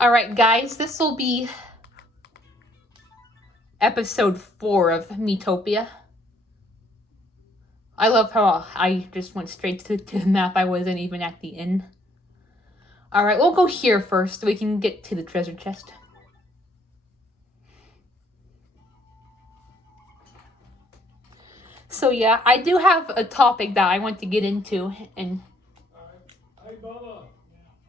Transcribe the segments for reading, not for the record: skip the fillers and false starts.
Alright guys, this will be episode 4 of Miitopia. I love how I just went straight to the map. I wasn't even at the inn. Alright, we'll go here first so we can get to the treasure chest. So yeah, I do have a topic that I want to get into, and... Hey Bubba,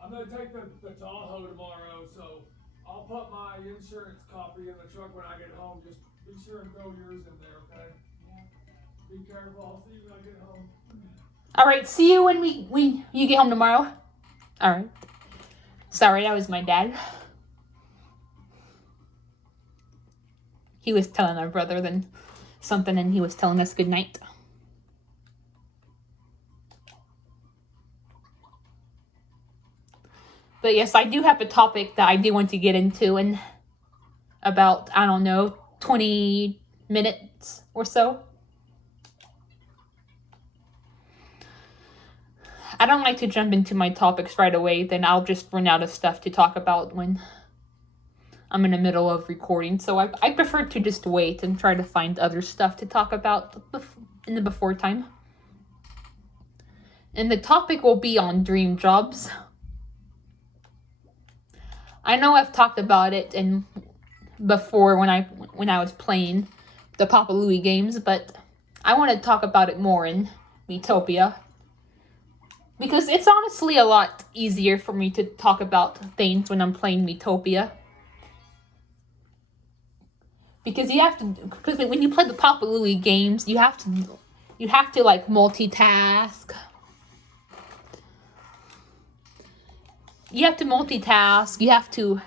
I'm gonna take the Tahoe tomorrow, so I'll put my insurance copy in the truck when I get home. Just be sure and throw yours in there, okay? Be careful. I'll see you when I get home. Alright, see you when you get home tomorrow. Alright. Sorry, that was my dad. He was telling our brother then something, and he was telling us good night. But yes, I do have a topic that I do want to get into in about, I don't know, 20 minutes or so. I don't like to jump into my topics right away, then I'll just run out of stuff to talk about when I'm in the middle of recording. So I prefer to just wait and try to find other stuff to talk about in the before time. And the topic will be on dream jobs. I know I've talked about it before when I was playing the Papa Louie games, but I want to talk about it more in Miitopia. Because it's honestly a lot easier for me to talk about things when I'm playing Miitopia. Because when you play the Papa Louie games, you have to like multitask. You have to multitask. You have to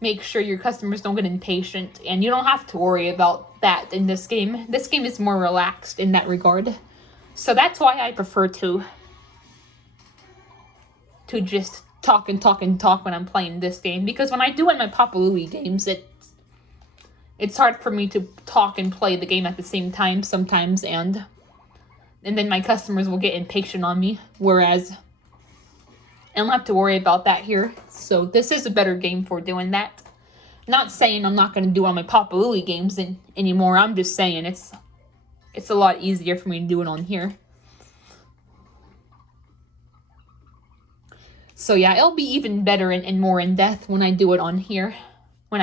make sure your customers don't get impatient, and you don't have to worry about that in this game. This game is more relaxed in that regard. So that's why I prefer to just talk and talk and talk when I'm playing this game. Because when I do it in my Papa Louie games, it's hard for me to talk and play the game at the same time sometimes, and then my customers will get impatient on me, whereas I don't have to worry about that here. So this is a better game for doing that. Not saying I'm not going to do it on my Papa Louie games anymore. I'm just saying it's a lot easier for me to do it on here. So yeah, it'll be even better and more in depth when I do it on here. When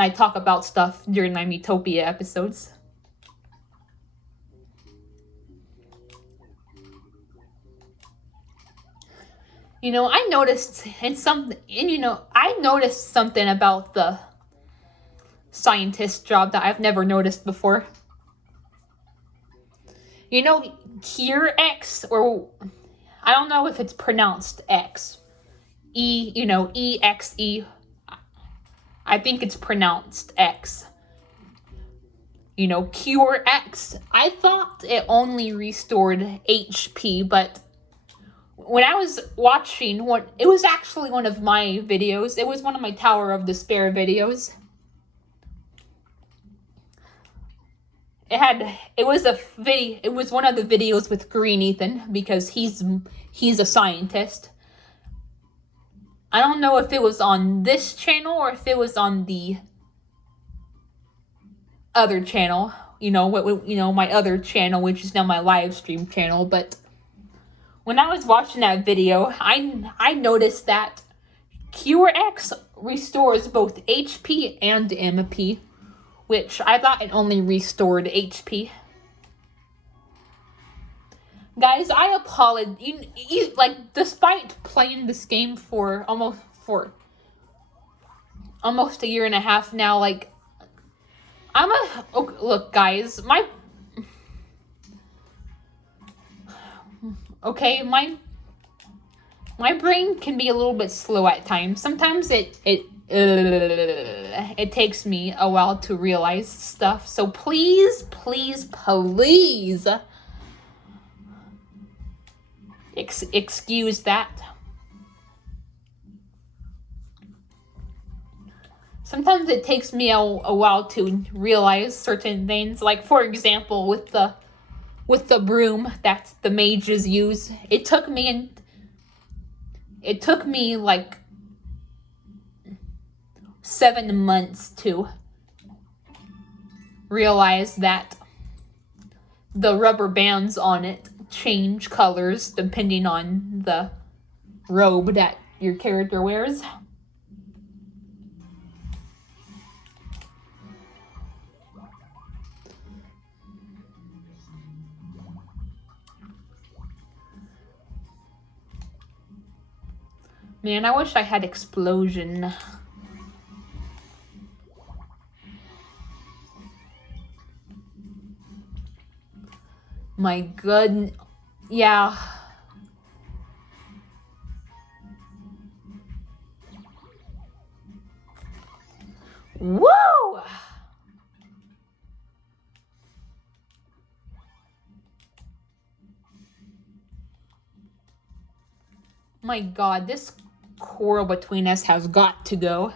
I talk about stuff during my Miitopia episodes. You know, I noticed something about the scientist job that I've never noticed before. You know, here X, or I don't know if it's pronounced X. E-X-E. I think it's pronounced X. You know, Cure X. I thought it only restored HP, but when I was watching it was actually one of my videos. It was one of my Tower of Despair videos. It was one of the videos with Green Ethan, because he's a scientist. I don't know if it was on this channel or if it was on the other channel, my other channel, which is now my live stream channel. But when I was watching that video, I noticed that Cure X restores both HP and MP, which I thought it only restored HP. Guys, I apologize. Despite playing this game for almost a year and a half now, look, guys, my brain can be a little bit slow at times. Sometimes it takes me a while to realize stuff. So please excuse that. Sometimes it takes me a while to realize certain things. Like, for example, with the broom that the mages use. It took me It took me like 7 months to realize that the rubber bands on it change colors depending on the robe that your character wears. Man, I wish I had explosion. My good, yeah. Woo! My god, this quarrel between us has got to go.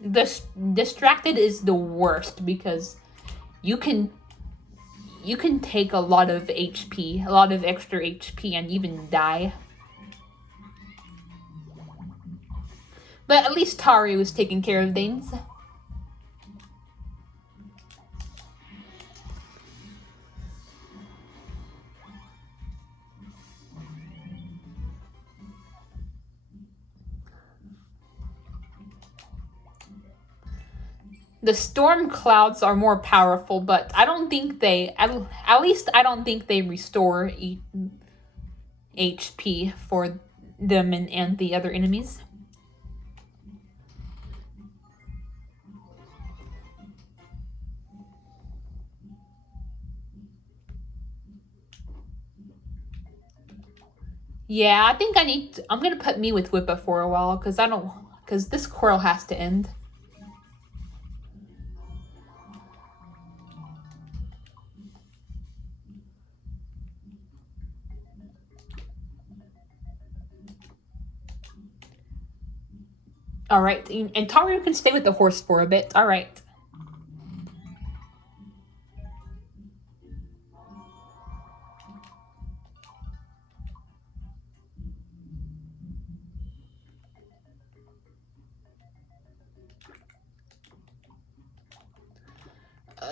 This distracted is the worst because you can take a lot of HP, a lot of extra HP and even die. But at least Tari was taking care of things. The storm clouds are more powerful, but I don't think they, at least I don't think they restore HP for them and the other enemies. Yeah, I think I'm gonna put me with Whippa for a while, because this quarrel has to end. All right, and Taru can stay with the horse for a bit. All right.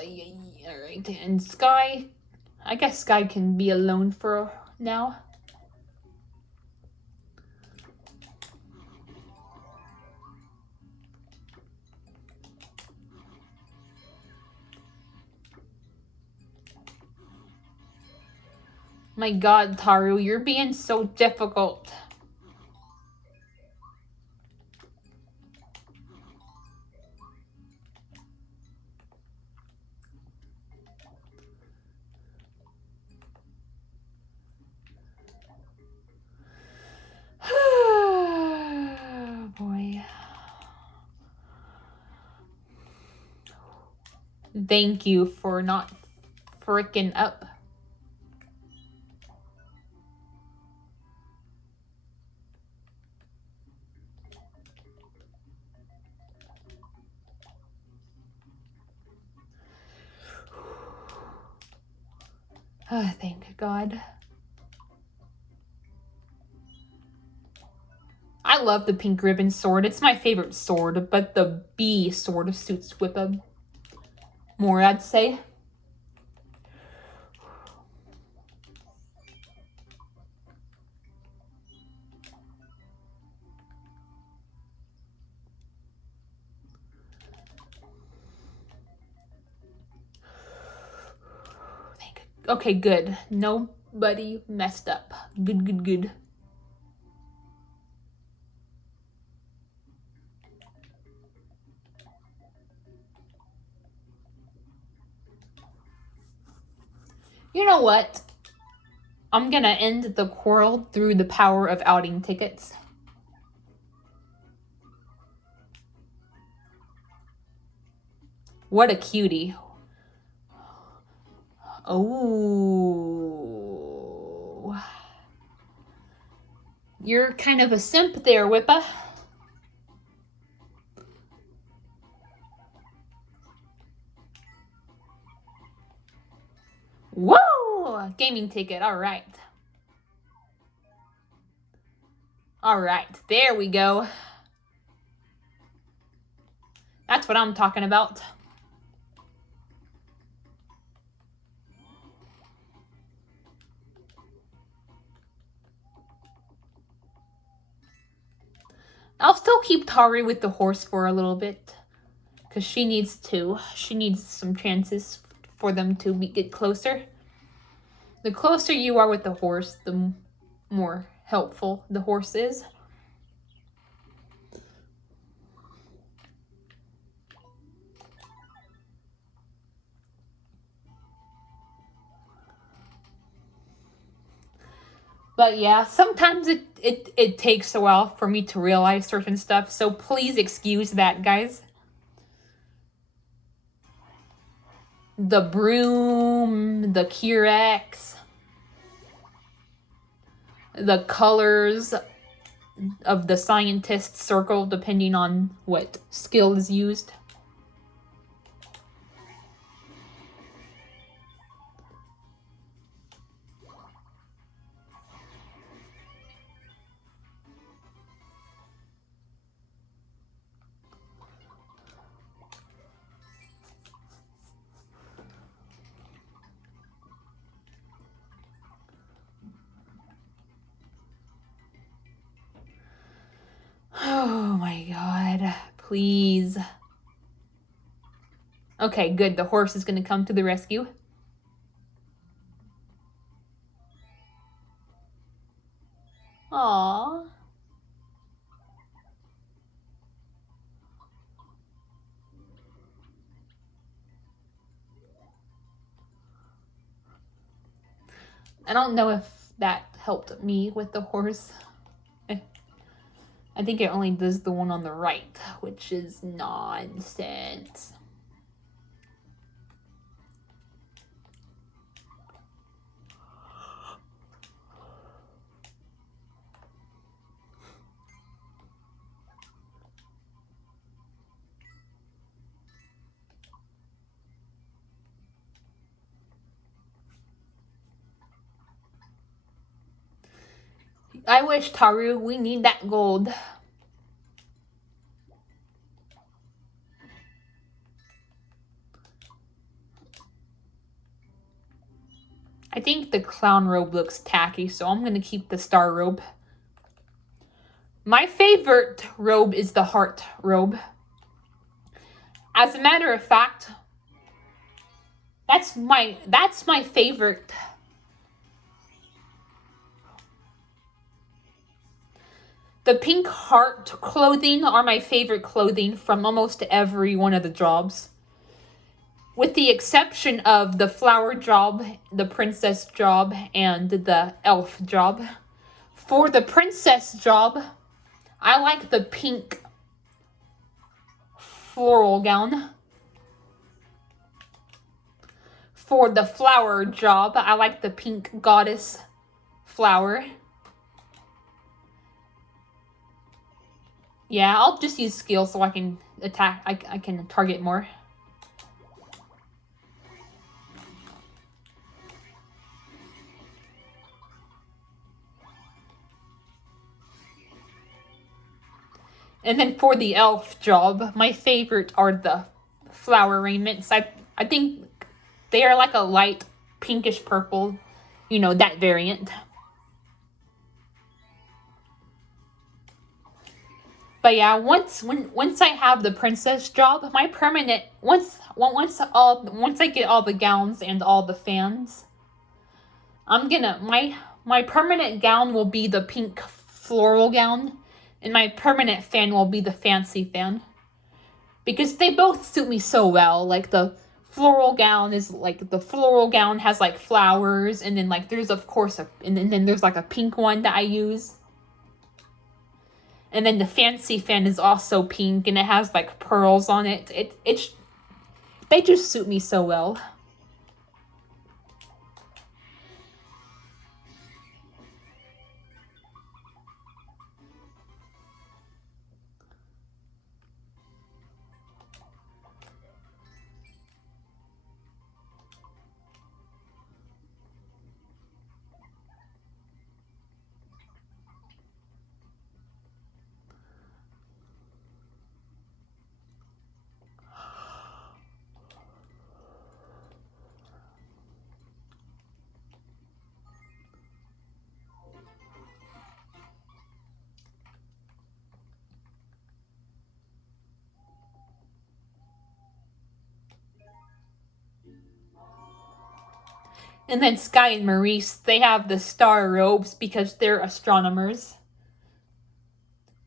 Yeah, all right, and Sky. I guess Sky can be alone for now. My god, Taru, you're being so difficult. Oh, boy. Thank you for not freaking up. Oh, thank God. I love the pink ribbon sword. It's my favorite sword, but the bee sword suits Whippa more, I'd say. Okay, good. Nobody messed up. Good, good, good. You know what? I'm gonna end the quarrel through the power of outing tickets. What a cutie. Oh. You're kind of a simp there, Whippa. Whoa! Gaming ticket, alright. All right, there we go. That's what I'm talking about. I'll still keep Tari with the horse for a little bit. Because she needs some chances for them to get closer. The closer you are with the horse, the more helpful the horse is. But yeah, sometimes it takes a while for me to realize certain stuff, so please excuse that, guys. The broom, the Curex, the colors of the scientist's circle, depending on what skill is used. Oh my god, please. Okay, good. The horse is going to come to the rescue. Aww. I don't know if that helped me with the horse. I think it only does the one on the right, which is nonsense. I wish, Taru, we need that gold. I think the clown robe looks tacky, so I'm going to keep the star robe. My favorite robe is the heart robe. As a matter of fact, that's my favorite. The pink heart clothing are my favorite clothing from almost every one of the jobs. With the exception of the flower job, the princess job, and the elf job. For the princess job, I like the pink floral gown. For the flower job, I like the pink goddess flower. Yeah, I'll just use skill so I can attack. I can target more. And then for the elf job, my favorite are the flower raiments. I think they are like a light pinkish purple, you know, that variant. But yeah, once I have the princess job, my permanent once I get all the gowns and all the fans, I'm gonna my permanent gown will be the pink floral gown, and my permanent fan will be the fancy fan. Because they both suit me so well. Like the floral gown has like flowers, and then like there's of course and then there's like a pink one that I use. And then the fancy fan is also pink, and it has like pearls on it. They just suit me so well. And then Sky and Maurice, they have the star robes because they're astronomers.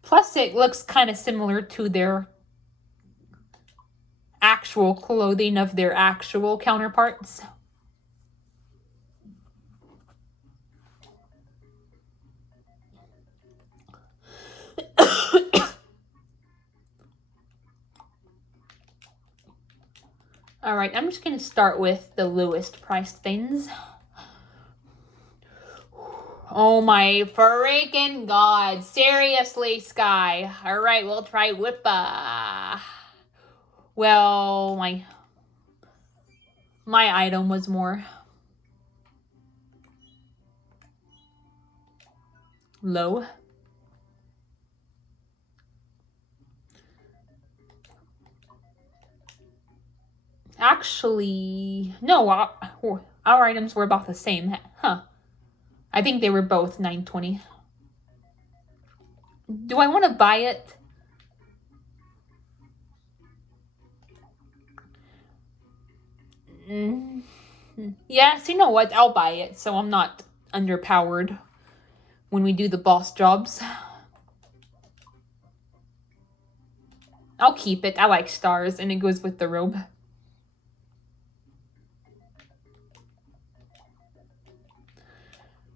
Plus, it looks kind of similar to their actual clothing of their actual counterparts. Alright, I'm just going to start with the lowest priced things. Oh my freaking god. Seriously, Sky. Alright, we'll try Whippa. Well, my item was more low. Actually, no, our items were about the same. Huh. I think they were both $9.20. Do I want to buy it? Yes, you know what? I'll buy it so I'm not underpowered when we do the boss jobs. I'll keep it. I like stars and it goes with the robe.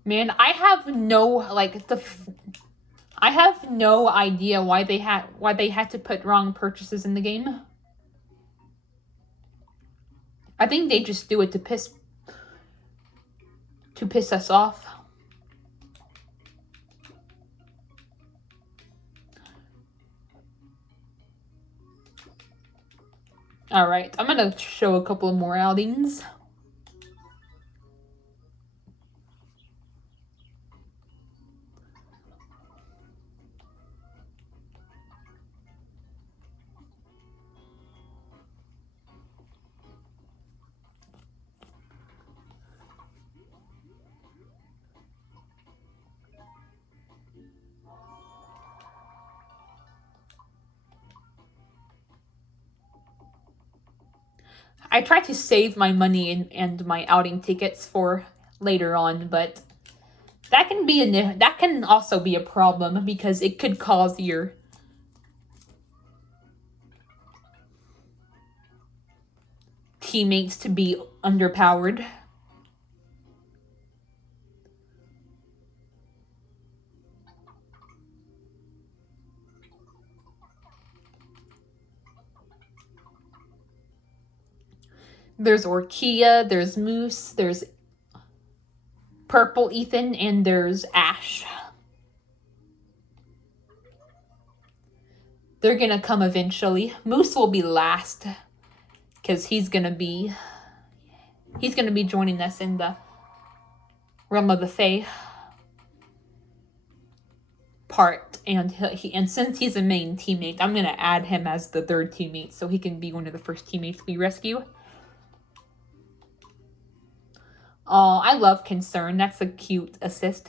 Man, I have no I have no idea why they had to put wrong purchases in the game. I think they just do it to piss us off. Alright, I'm gonna show a couple of more outings. I try to save my money and my outing tickets for later on, but that can also be a problem because it could cause your teammates to be underpowered. There's Orkia, there's Moose, there's Purple Ethan, and there's Ash. They're gonna come eventually. Moose will be last because he's gonna be joining us in the Realm of the Fae part, and since he's a main teammate, I'm gonna add him as the third teammate so he can be one of the first teammates we rescue. Oh, I love Concern. That's a cute assist.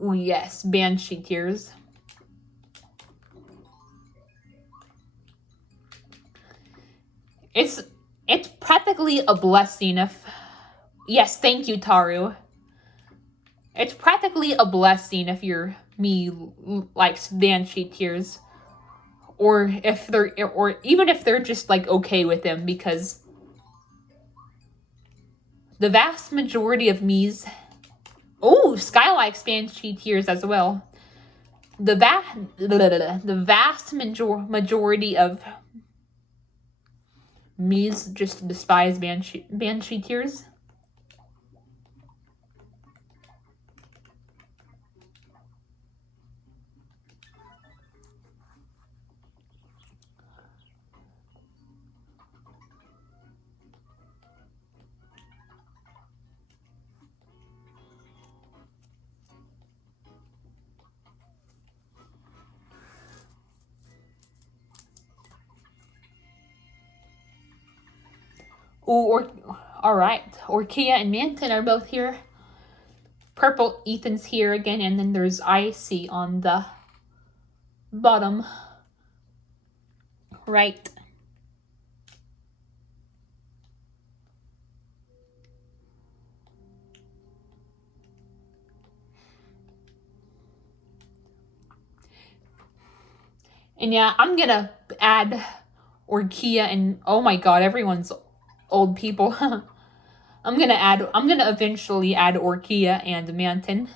Oh yes, Banshee Tears. It's practically a blessing if... Yes, thank you, Taru. It's practically a blessing if your me likes Banshee Tears. Or even if they're just like okay with them, because the vast majority of me's... Oh, Sky likes Banshee Tears as well. The vast majority of me's just despise Banshee Tears. Alright. Orkia and Manton are both here. Purple Ethan's here again, and then there's Icy on the bottom right. And yeah, I'm gonna add Orkia and oh my god, everyone's old people. I'm gonna eventually add Orkia and Manton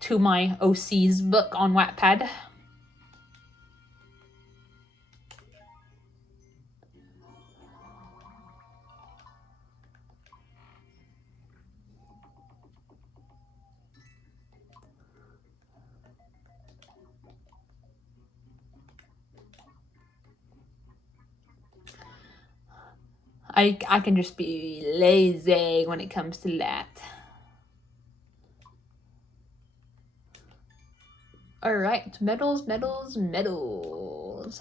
to my OC's book on Wattpad. I can just be lazy when it comes to that. Alright, medals, medals, medals.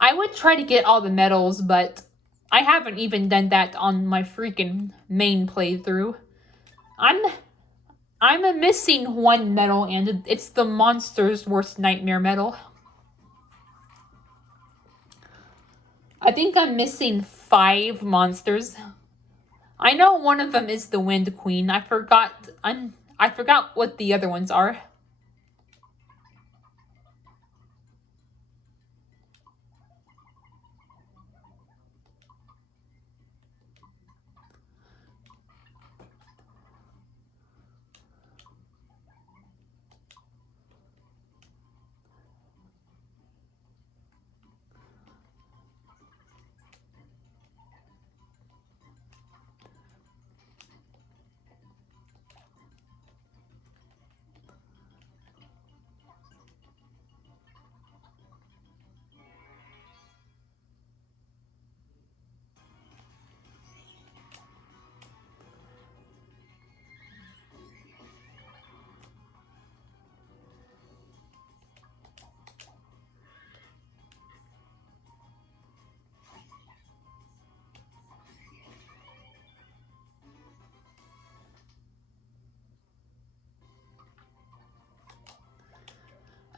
I would try to get all the medals, but I haven't even done that on my freaking main playthrough. I'm missing one medal, and it's the monster's worst nightmare medal. I think I'm missing 5 monsters. I know one of them is the Wind Queen. I forgot what the other ones are.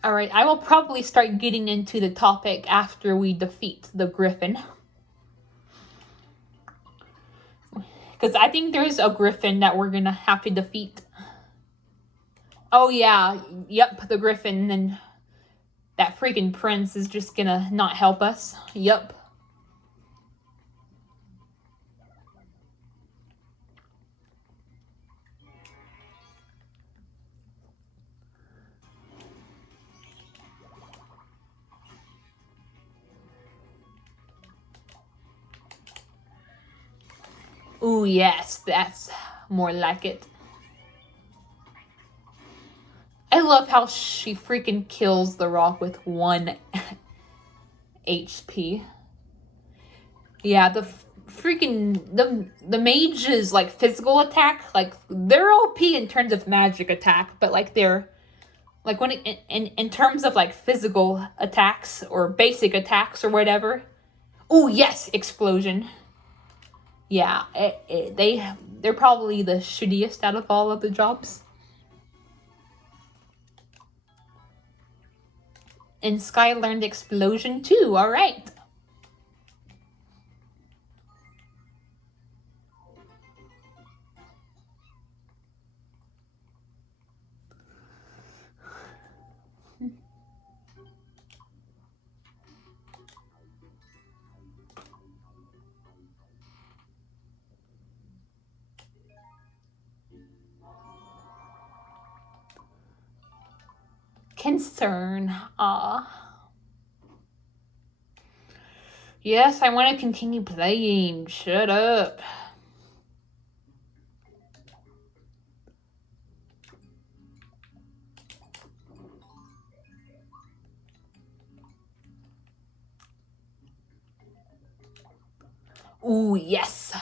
Alright, I will probably start getting into the topic after we defeat the Griffin. Because I think there's a Griffin that we're gonna have to defeat. Oh yeah, yep, the Griffin, and that freaking prince is just gonna not help us. Yep. Ooh, yes, that's more like it. I love how she freaking kills the rock with 1 HP. Yeah, the mage's like physical attack, like they're OP in terms of magic attack, but like they're like when in terms of like physical attacks or basic attacks or whatever. Oh yes, explosion. Yeah, they're probably the shittiest out of all of the jobs. And Sky learned explosion too. All right. Concern. Yes, I want to continue playing. Shut up. Ooh, yes.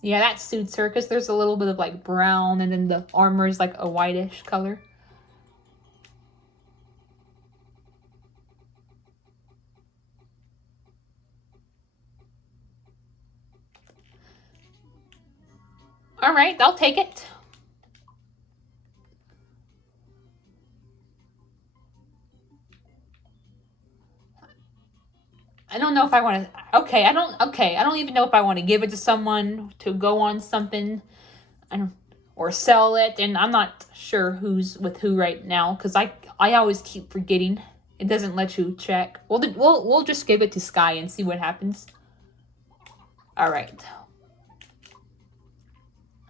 Yeah, that suits her because there's a little bit of like brown and then the armor is like a whitish color. All right, I'll take it. don't know if I want to. Okay, I don't even know if I want to give it to someone to go on something, or sell it, and I'm not sure who's with who right now because I always keep forgetting. It doesn't let you check. We'll just give it to Sky and see what happens. All right.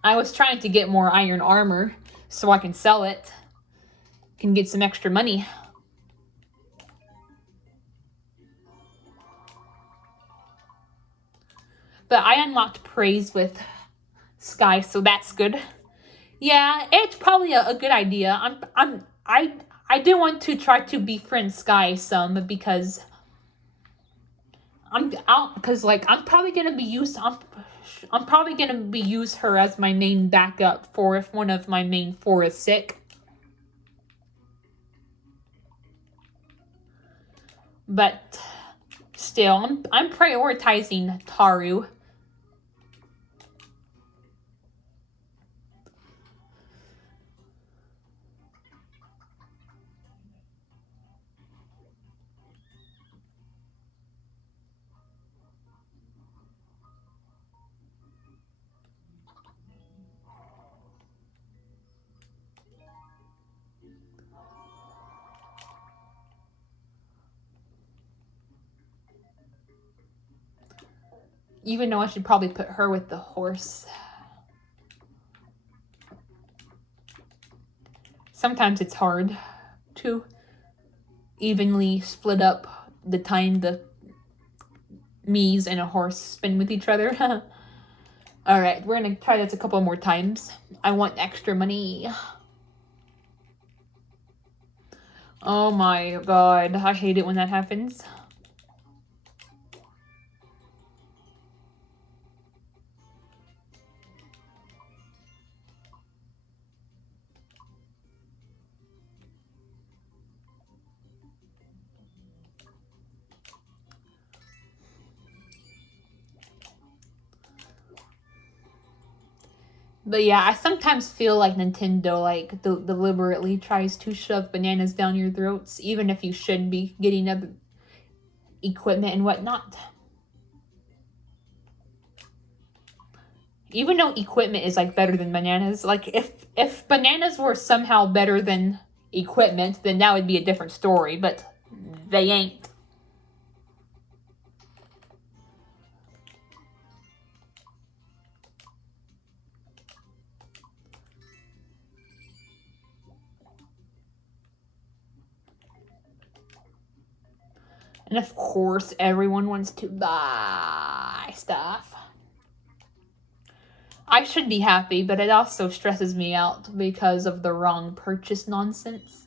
I was trying to get more iron armor so I can sell it. Can get some extra money. But I unlocked praise with Sky, so that's good. Yeah, it's probably a good idea. I do want to try to befriend Sky some because I'm probably gonna I'm probably gonna use her as my main backup for if one of my main four is sick. But still, I'm prioritizing Taru. Even though I should probably put her with the horse. Sometimes it's hard to evenly split up the time the Mies and a horse spend with each other. Alright, we're gonna try this a couple more times. I want extra money. Oh my god, I hate it when that happens. But yeah, I sometimes feel like Nintendo deliberately tries to shove bananas down your throats, even if you should be getting other equipment and whatnot. Even though equipment is like better than bananas, like if bananas were somehow better than equipment, then that would be a different story, but they ain't. And of course, everyone wants to buy stuff. I should be happy, but it also stresses me out because of the wrong purchase nonsense.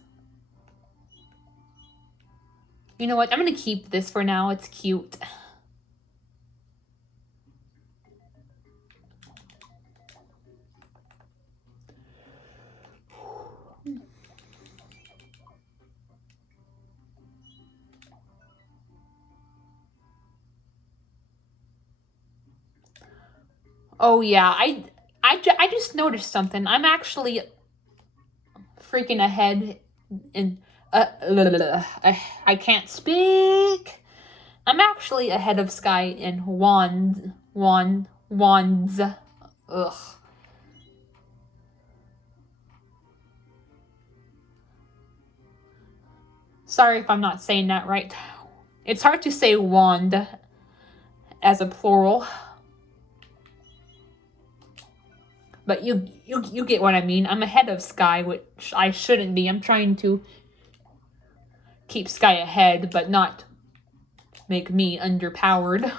You know what? I'm gonna keep this for now. It's cute. Oh yeah, I just noticed something. I'm actually freaking ahead in I can't speak. I'm actually ahead of Sky in wands. Ugh. Sorry if I'm not saying that right. It's hard to say wand as a plural. But you get what I mean. I'm ahead of Sky, which I shouldn't be. I'm trying to keep Sky ahead, but not make me underpowered.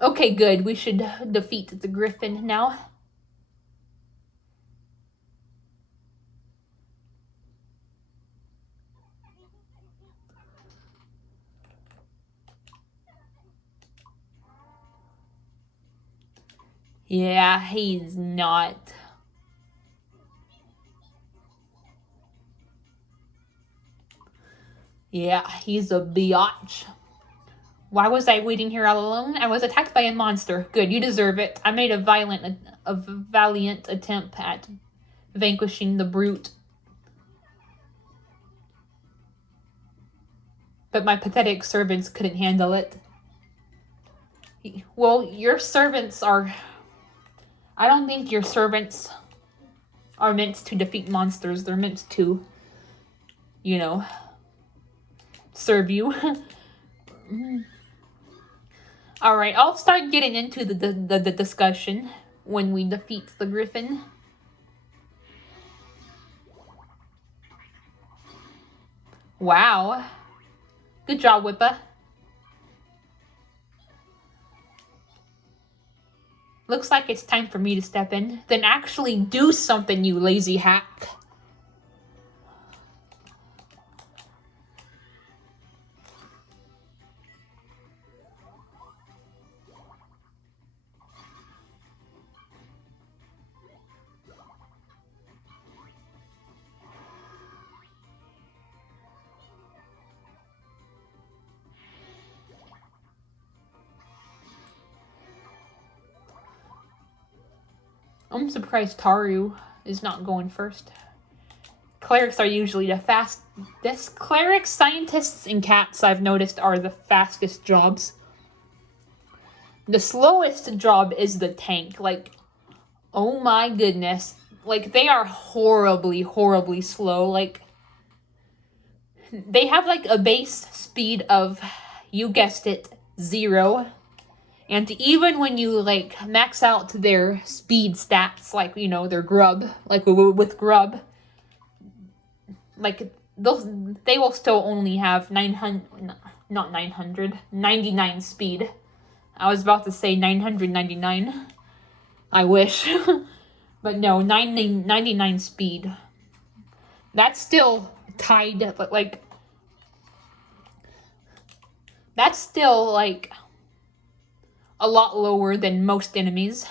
Okay, good. We should defeat the Griffin now. Yeah, he's not. Yeah, he's a biatch. Why was I waiting here all alone? I was attacked by a monster. Good, you deserve it. I made a valiant attempt at vanquishing the brute. But my pathetic servants couldn't handle it. Well, your servants are... I don't think your servants are meant to defeat monsters. They're meant to, you know, serve you. Alright, I'll start getting into the discussion when we defeat the griffin. Wow. Good job, Whippa. Looks like it's time for me to step in. Then actually do something, you lazy hack. I'm surprised Taru is not going first. Clerics are usually the fastest. Clerics, scientists, and cats, I've noticed, are the fastest jobs. The slowest job is the tank. Like, oh my goodness. Like, they are horribly, horribly slow. Like, they have, like, a base speed of, you guessed it, 0. And even when you, like, max out their speed stats, like, you know, their grub, like with grub, like, they will still only have 99 speed. I was about to say 999. I wish. But no, 99 speed. That's still tied, but, like, that's still, like, a lot lower than most enemies.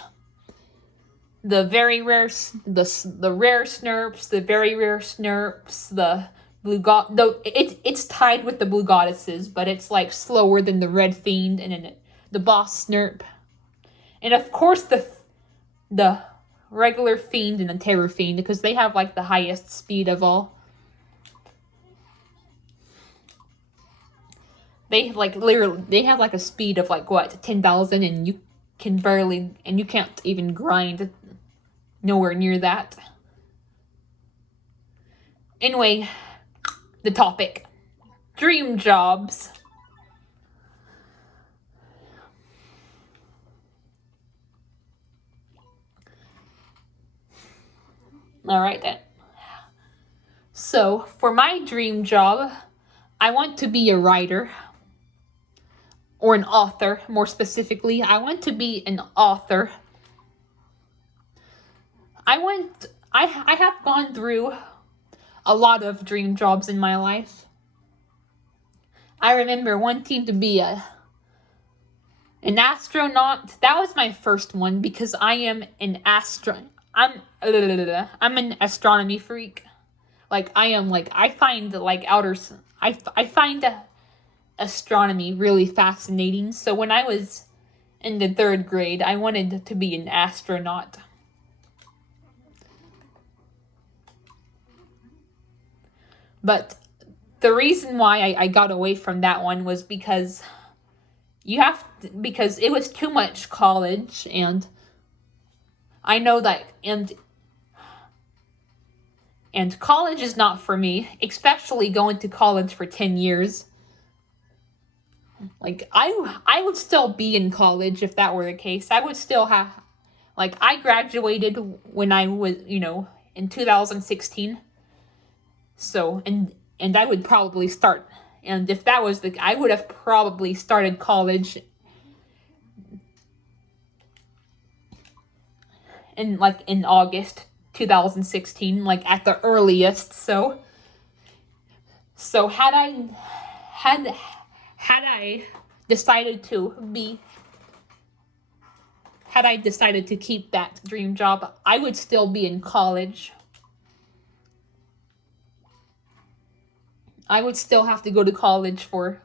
The very rare, the rare snurps, the very rare snurps, the blue god. Though it's tied with the blue goddesses, but it's like slower than the red fiend and the boss snurp, and of course the regular fiend and the terror fiend, because they have like the highest speed of all. They like literally they have like a speed of like what 10,000, and you can barely, and you can't even grind nowhere near that. Anyway, the topic. Dream jobs. Alright then. So, for my dream job, I want to be a writer. Or an author, more specifically. I want to be an author. I have gone through a lot of dream jobs in my life. I remember wanting to be an astronaut. That was my first one because I am an I'm an astronomy freak. Like I am like I find like I find astronomy really fascinating. So when I was in the 3rd grade, I wanted to be an astronaut. But the reason why I got away from that one was because because it was too much college, and I know that, and college is not for me, especially going to college for 10 years. Like, I would still be in college if that were the case. I would still have, like, I graduated when I was, in 2016. So, and I would probably start, and if that was I would have probably started college in August 2016, like at the earliest. So had I decided to keep that dream job, I would still be in college. I would still have to go to college for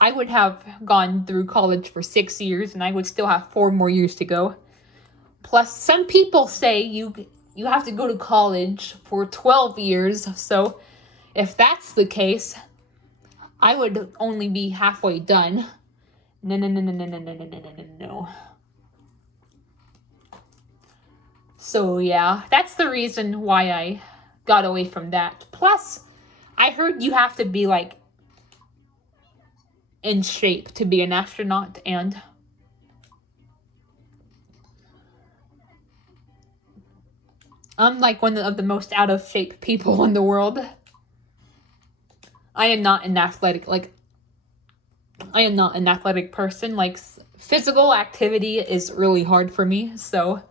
I would have gone through college for 6 years and I would still have 4 more years to go. Plus, some people say you have to go to college for 12 years. So, if that's the case, I would only be halfway done. No. So, yeah, that's the reason why I got away from that. Plus, I heard you have to be, like, in shape to be an astronaut, and I'm like one of the most out of shape people in the world. I am not an athletic person. Like, physical activity is really hard for me, so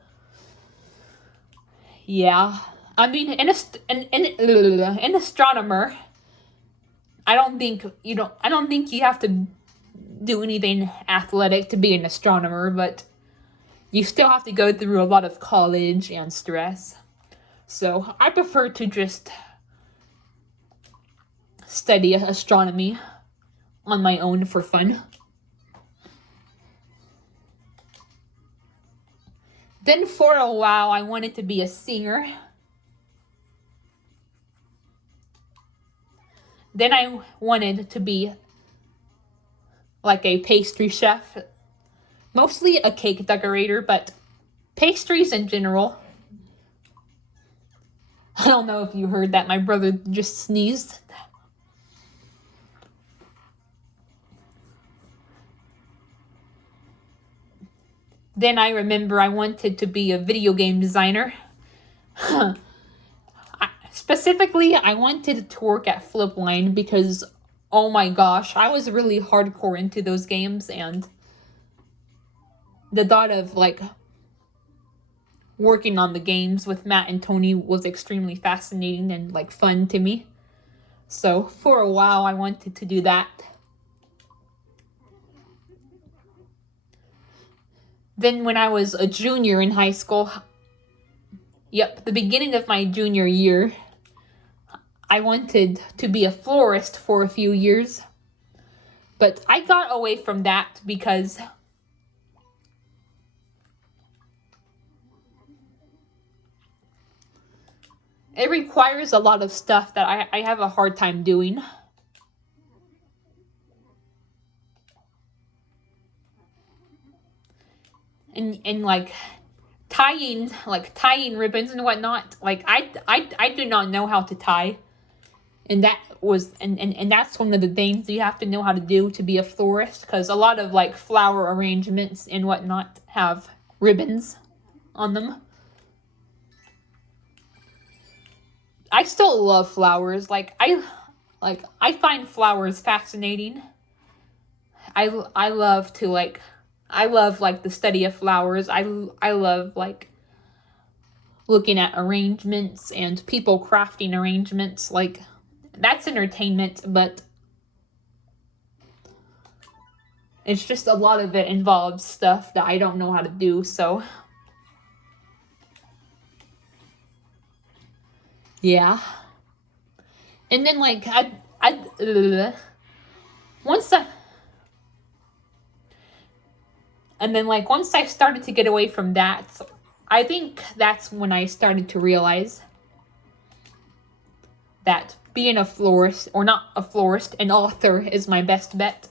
yeah. I mean, an astronomer, I don't think you have to do anything athletic to be an astronomer, but you still have to go through a lot of college and stress. So I prefer to just study astronomy on my own for fun. Then for a while, I wanted to be a singer. Then I wanted to be like a pastry chef. Mostly a cake decorator, but pastries in general. I don't know if you heard that. My brother just sneezed. Then I remember I wanted to be a video game designer. Specifically, I wanted to work at Flipline because, oh my gosh, I was really hardcore into those games, and the thought of, like, working on the games with Matt and Tony was extremely fascinating and, like, fun to me. So, for a while, I wanted to do that. Then when I was a junior in high school, the beginning of my junior year, I wanted to be a florist for a few years. But I got away from that because it requires a lot of stuff that I have a hard time doing. And like tying ribbons and whatnot, like I do not know how to tie. And that's one of the things you have to know how to do to be a florist, because a lot of like flower arrangements and whatnot have ribbons on them. I still love flowers. I find flowers fascinating. I love the study of flowers. I love like looking at arrangements and people crafting arrangements. Like, that's entertainment, but it's just a lot of it involves stuff that I don't know how to do, so yeah. And then like once I started to get away from that, I think that's when I started to realize that being a florist, or not a florist, an author is my best bet.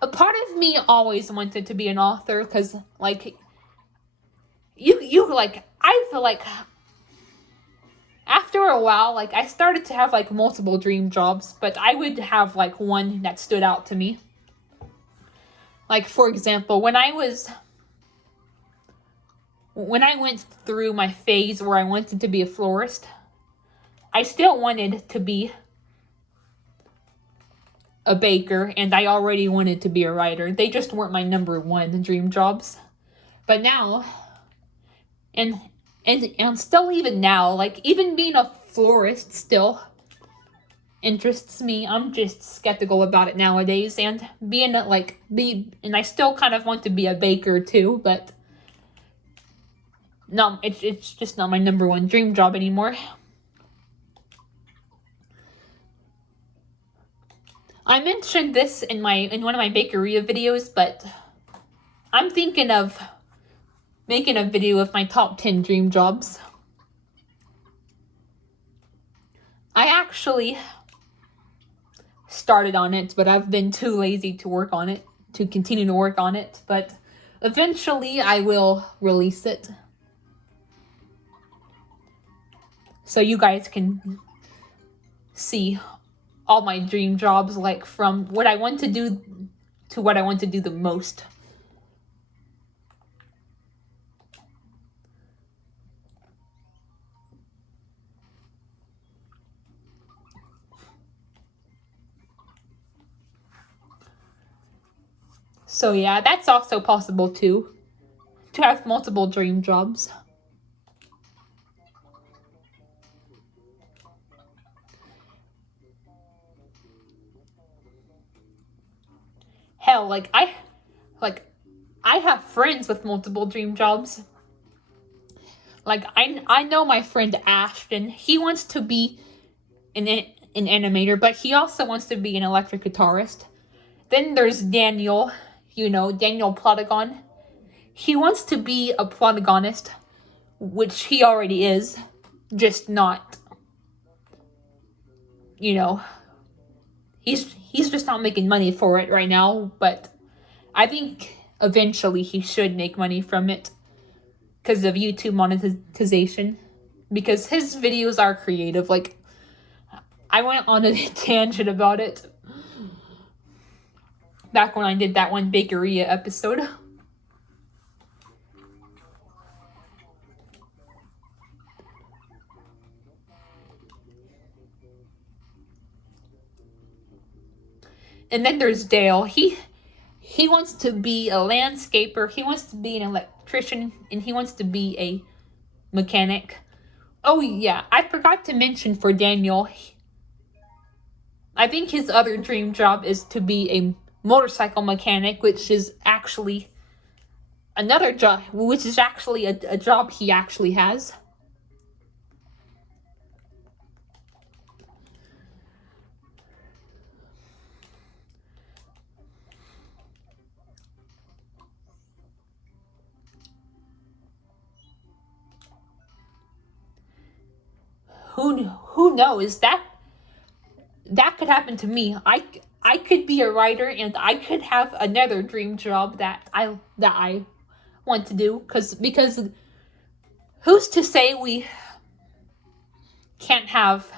A part of me always wanted to be an author, because like I feel like after a while, like, I started to have like multiple dream jobs, but I would have like one that stood out to me. Like, for example, when I went through my phase where I wanted to be a florist, I still wanted to be a baker, and I already wanted to be a writer. They just weren't my number one dream jobs. But now, and still even now, like, even being a florist still interests me. I'm just skeptical about it nowadays, and and I still kind of want to be a baker too, but no, it's just not my number one dream job anymore. I mentioned this in one of my bakery videos, but I'm thinking of making a video of my top 10 dream jobs. I actually started on it, but I've been too lazy to work on it, to continue to work on it, but eventually I will release it. So you guys can see all my dream jobs, like from what I want to do to what I want to do the most. So yeah, that's also possible too, to have multiple dream jobs. Hell, I have friends with multiple dream jobs. Like I know my friend Ashton. He wants to be an animator, but he also wants to be an electric guitarist. Then there's Daniel, Daniel Plotagon. He wants to be a Plotagonist, which he already is, just not, he's just not making money for it right now, but I think eventually he should make money from it because of YouTube monetization, because his videos are creative. Like, I went on a tangent about it back when I did that one Bakeria episode. And then there's Dale. He wants to be a landscaper. He wants to be an electrician, and he wants to be a mechanic. Oh yeah, I forgot to mention for Daniel, I think his other dream job is to be a motorcycle mechanic, which is actually another job, which is actually a job he actually has. Who knows? That could happen to me. I could be a writer, and I could have another dream job that I want to do, because who's to say we can't have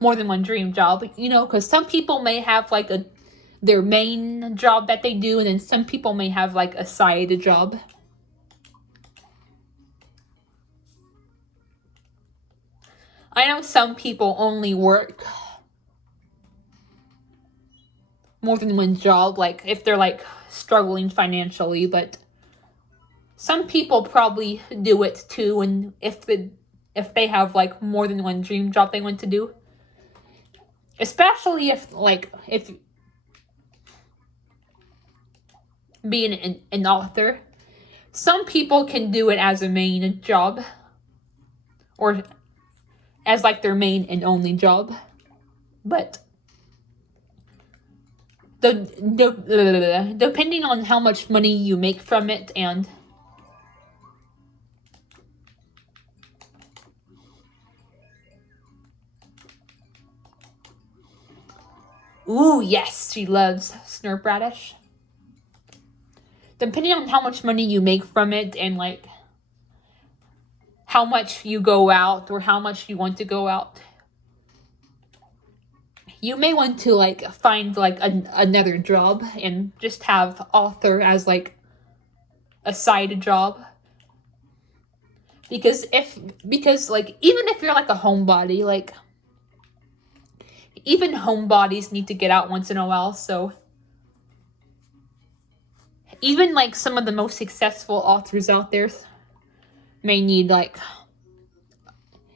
more than one dream job, because some people may have like their main job that they do, and then some people may have like a side job. I know some people only work more than one job, like if they're like struggling financially, but some people probably do it too, and if they have like more than one dream job they want to do, especially if being an author, some people can do it as a main job, or as like their main and only job, but depending on how much money you make from it. And ooh, yes, she loves Snurp Radish. Depending on how much money you make from it, and like how much you go out, or how much you want to go out, you may want to like find like another job and just have author as like a side job. Because like, even if you're like a homebody, like even homebodies need to get out once in a while. So even like some of the most successful authors out there may need like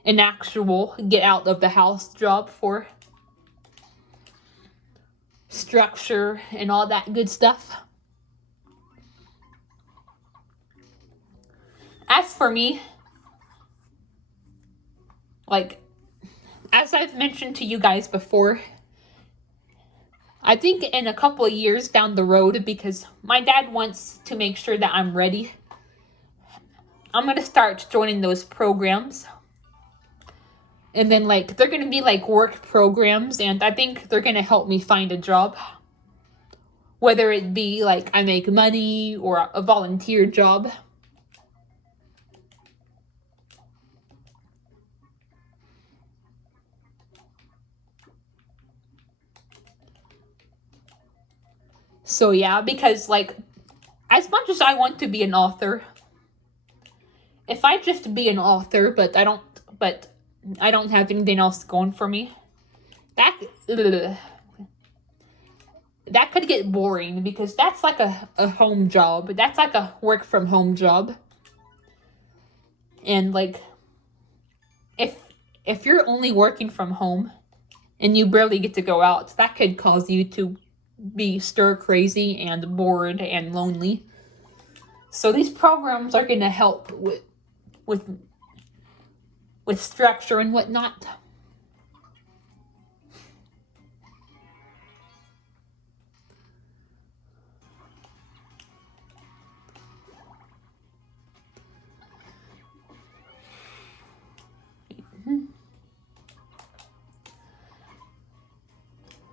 an actual get out of the house job for structure and all that good stuff. As for me, like, as I've mentioned to you guys before, I think in a couple of years down the road, because my dad wants to make sure that I'm ready, I'm gonna start joining those programs. And then, like, they're gonna be like work programs, and I think they're gonna help me find a job. Whether it be like I make money or a volunteer job. So yeah, because like, as much as I want to be an author, if I just be an author, but I don't have anything else going for me, that could get boring, because that's like a home job. That's like a work from home job. And like, if you're only working from home and you barely get to go out, that could cause you to be stir crazy and bored and lonely. So these programs are going to help with structure and whatnot.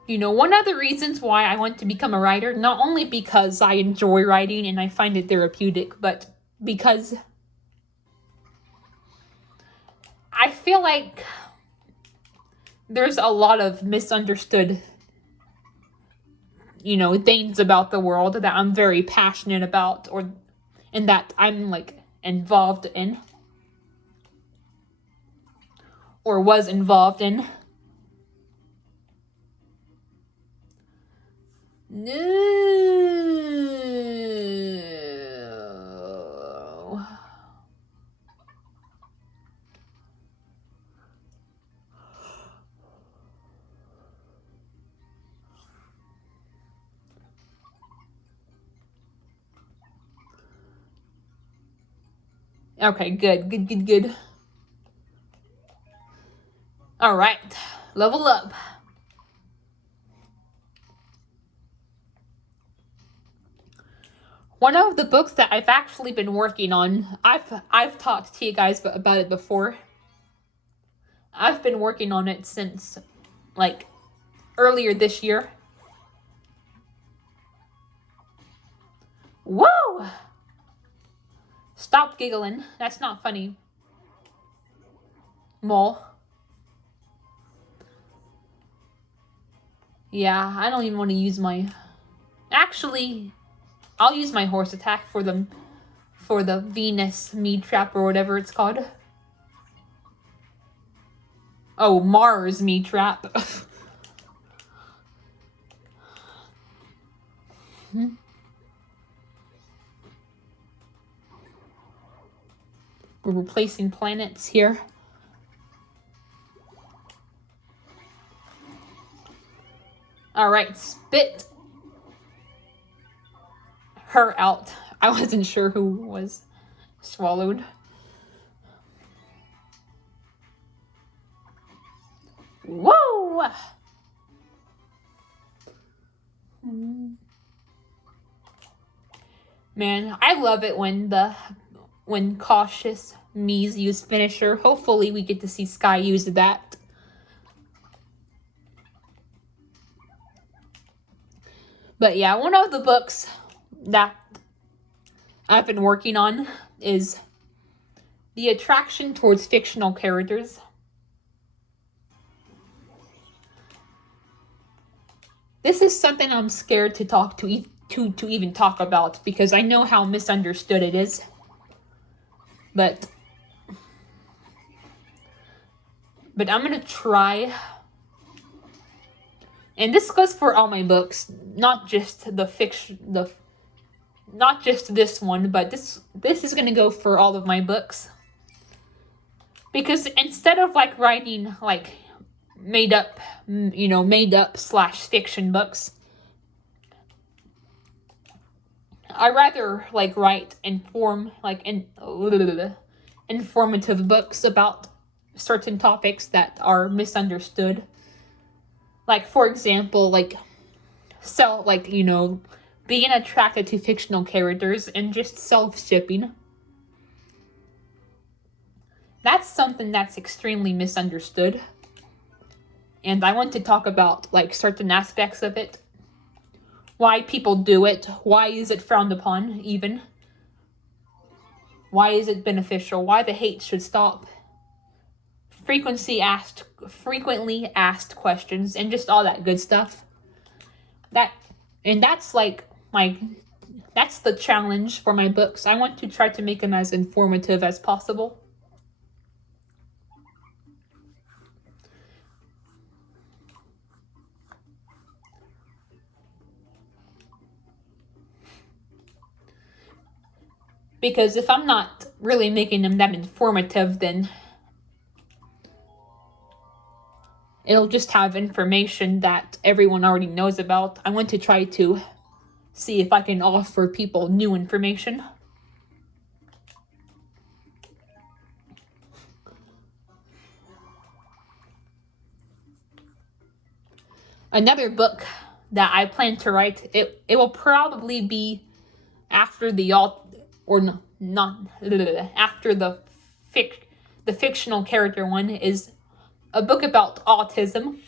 You know, one of the reasons why I want to become a writer, not only because I enjoy writing and I find it therapeutic, but because I feel like there's a lot of misunderstood, you know, things about the world that I'm very passionate about, and that I'm like involved in, or was involved in. No. Okay, good. All right, level up. One of the books that I've actually been working on, I've talked to you guys about it before. I've been working on it since like earlier this year. Whoa! Stop giggling. That's not funny. Mole. Yeah, I don't even want to use my... Actually, I'll use my horse attack for the Venus meat trap or whatever it's called. Oh, Mars meat trap. We're replacing planets here. Alright, spit her out. I wasn't sure who was swallowed. Whoa! Man, I love it when cautious Miis use finisher. Hopefully we get to see Sky use that. But yeah, one of the books that I've been working on is the attraction towards fictional characters. This is something I'm scared to talk to even talk about, because I know how misunderstood it is. But I'm gonna try. And this goes for all my books, not just the fiction, not just this one, but this is gonna go for all of my books. Because instead of like writing like made up / fiction books, I rather like write informative books about certain topics that are misunderstood. Like, for example, like So, like, you know, being attracted to fictional characters and just self-shipping. That's something that's extremely misunderstood. And I want to talk about, like, certain aspects of it. Why people do it. Why is it frowned upon, even? Why is it beneficial? Why the hate should stop. Frequently asked questions, and just all that good stuff. That's like that's the challenge for my books. I want to try to make them as informative as possible. Because if I'm not really making them that informative, then it'll just have information that everyone already knows about. I want to try to see if I can offer people new information. Another book that I plan to write, it will probably be after the after the fictional character one, is a book about autism.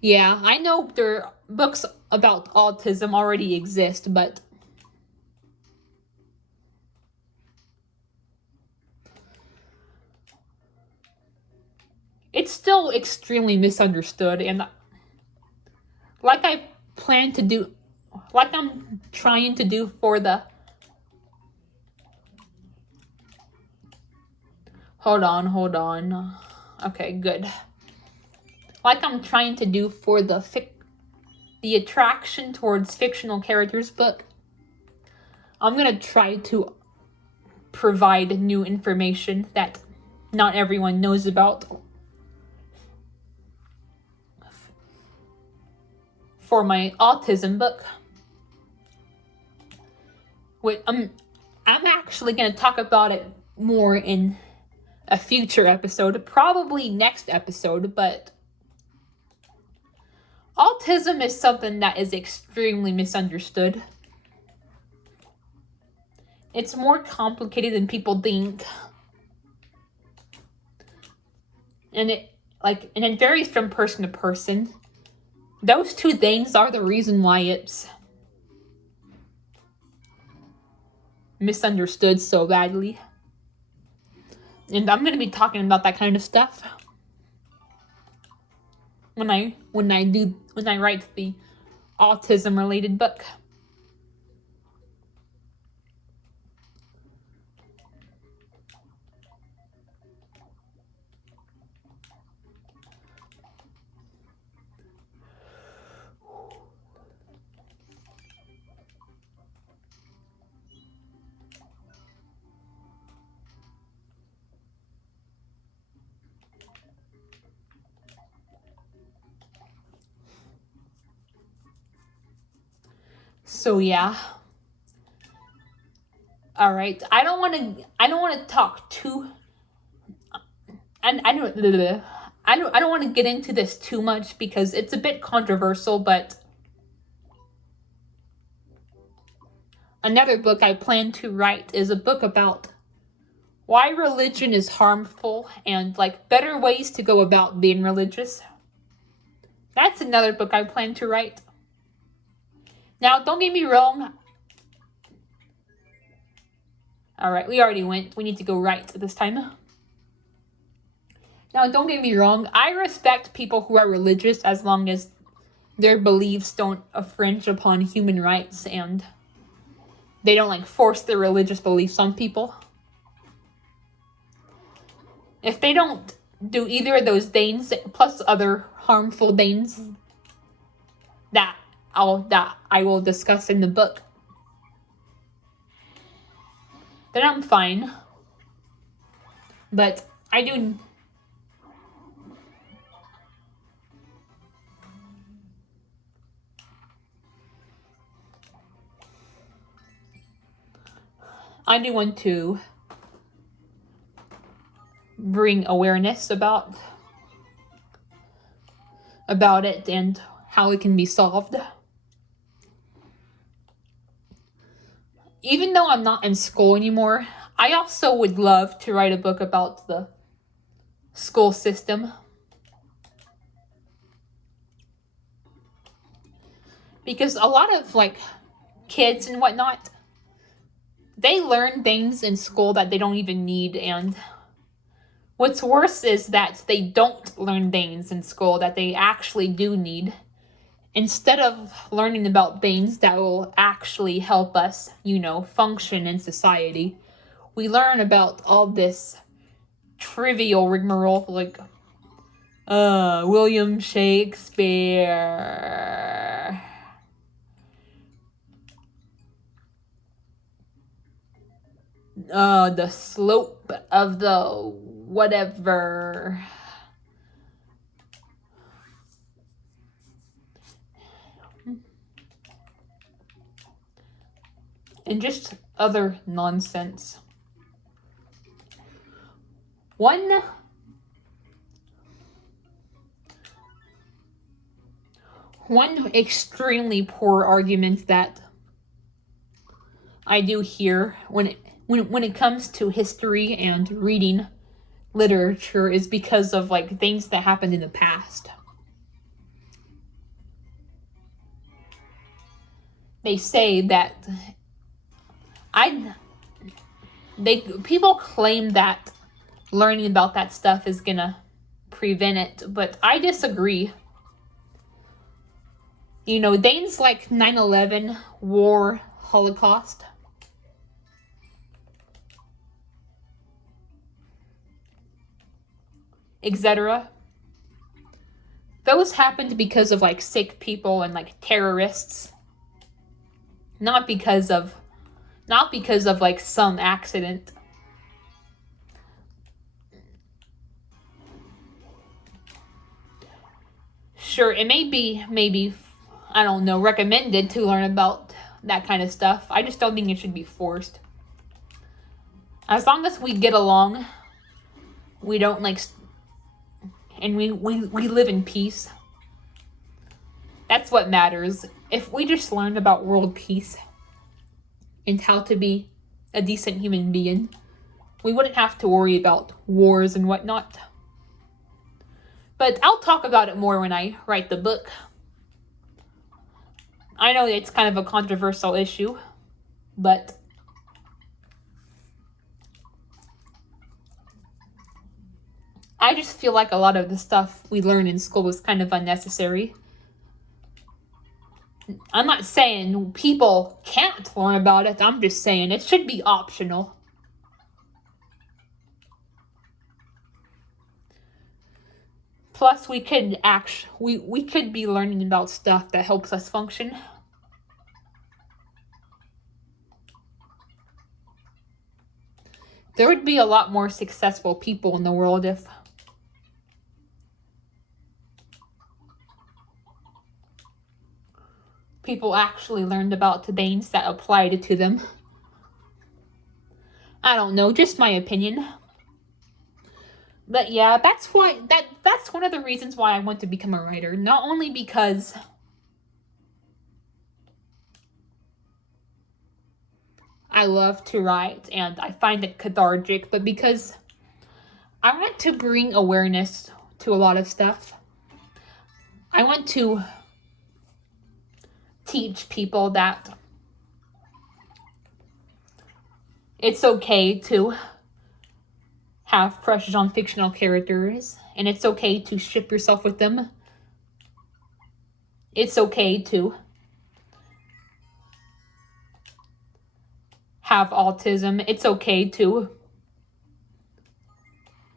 Yeah, I know there books about autism already exist, but it's still extremely misunderstood, and like I plan to do, like I'm trying to do for the... Hold on. Okay, good. Like I'm trying to do for the attraction towards fictional characters book, I'm gonna try to provide new information that not everyone knows about for my autism book. Wait, I'm actually gonna talk about it more in a future episode, probably next episode, but autism is something that is extremely misunderstood. It's more complicated than people think. And it varies from person to person. Those two things are the reason why it's misunderstood so badly. And I'm gonna be talking about that kind of stuff when I write the autism related book. So yeah. All right. I don't want to talk too, and I don't want to get into this too much because it's a bit controversial, but another book I plan to write is a book about why religion is harmful and like better ways to go about being religious. That's another book I plan to write. Now, don't get me wrong. All right, we already went. We need to go right this time. Now, don't get me wrong. I respect people who are religious as long as their beliefs don't infringe upon human rights and they don't like force their religious beliefs on people. If they don't do either of those things, plus other harmful things that I will discuss in the book, then I'm fine. But I do... I do want to bring awareness about it and how it can be solved. Even though I'm not in school anymore, I also would love to write a book about the school system. Because a lot of like kids and whatnot, they learn things in school that they don't even need, and what's worse is that they don't learn things in school that they actually do need. Instead of learning about things that will actually help us, function in society, we learn about all this trivial rigmarole like William Shakespeare. The slope of the whatever. And just other nonsense. One extremely poor argument that I do hear when it comes to history and reading literature is because of like things that happened in the past. They say that people claim that learning about that stuff is gonna prevent it, but I disagree. Things like 9/11, war, Holocaust, etc. Those happened because of like sick people and like terrorists. Not because of like some accident. Sure, it may be maybe, I don't know, recommended to learn about that kind of stuff. I just don't think it should be forced. As long as we get along, we don't like, and we live in peace. That's what matters. If we just learned about world peace and how to be a decent human being, we wouldn't have to worry about wars and whatnot. But I'll talk about it more when I write the book. I know it's kind of a controversial issue, but I just feel like a lot of the stuff we learn in school was kind of unnecessary. I'm not saying people can't learn about it. I'm just saying it should be optional. Plus, we could be learning about stuff that helps us function. There would be a lot more successful people in the world if people actually learned about the things that applied to them. I don't know, just my opinion. But yeah, that's one of the reasons why I want to become a writer. Not only because I love to write and I find it cathartic, but because I want to bring awareness to a lot of stuff. I want to teach people that it's okay to have crushes on fictional characters, and it's okay to ship yourself with them. It's okay to have autism. It's okay to